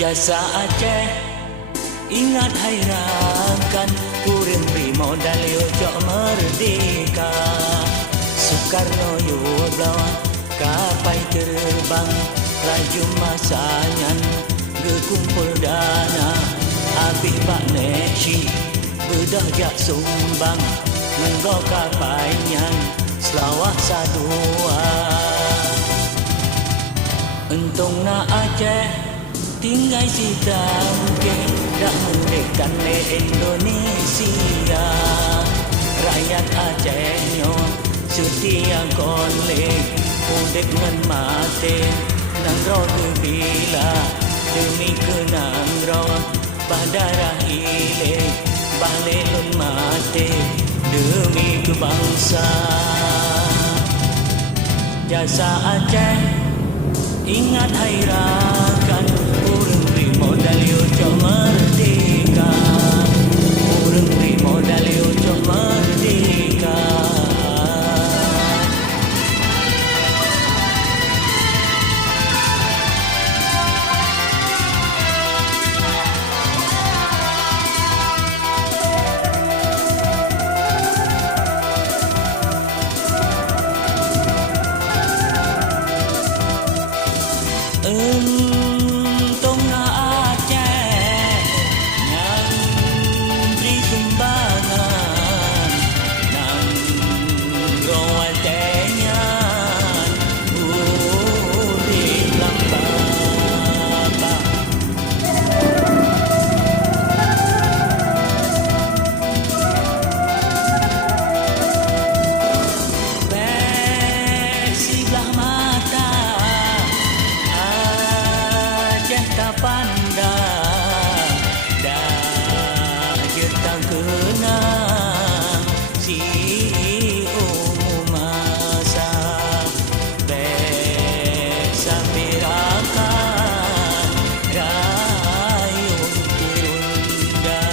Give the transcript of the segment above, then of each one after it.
Jasa Aceh ingat hayrankan, kurang beri modal yojok merdeka. Soekarno yuk belawa kapai terbang, laju masanya gekumpul dana. Habis bak neksi bedah jak sumbang, menggok kapainya selawah sadua. Untung na Aceh tinggal si tangke, dah mendekan le Indonesia. Rakyat Aceh nyo setia konlek, udek ngan mate nang roh bila demi kenang roh badarah ile balelun mate demi kebangsa. Jasa Aceh ingat hayrankan, kurang beri modal yojok merdeka. Kurang beri modal yojok merdeka. Untung na Aceh yang beri sumbangan, nang rawatnya urip lambaba. Bersihlah mata tak pandang, dah jetang kenang si umum masa. Bersambirakan rayung terunda.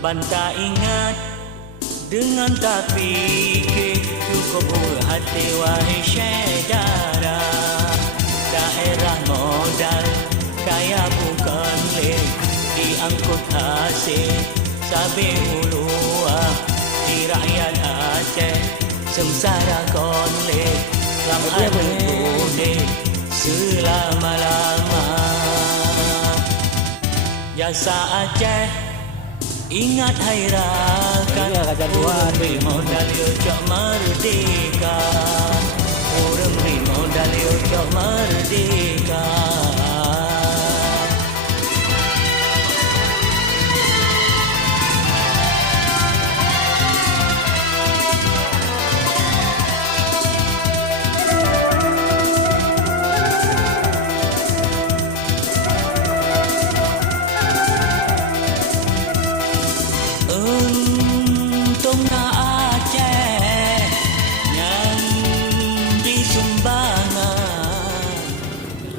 Banta ingat dengan tak fikir, cukup hati wahai saudara. Daerah modal kaya bukan leh, diangkut hasil sabi huluah. Di rakyat Aceh sengsara konleh, lambat budi selama-lama. Jasa Aceh ingat hayrankan, kurang beri modal yojok merdeka. Kurang beri modal yojok merdeka.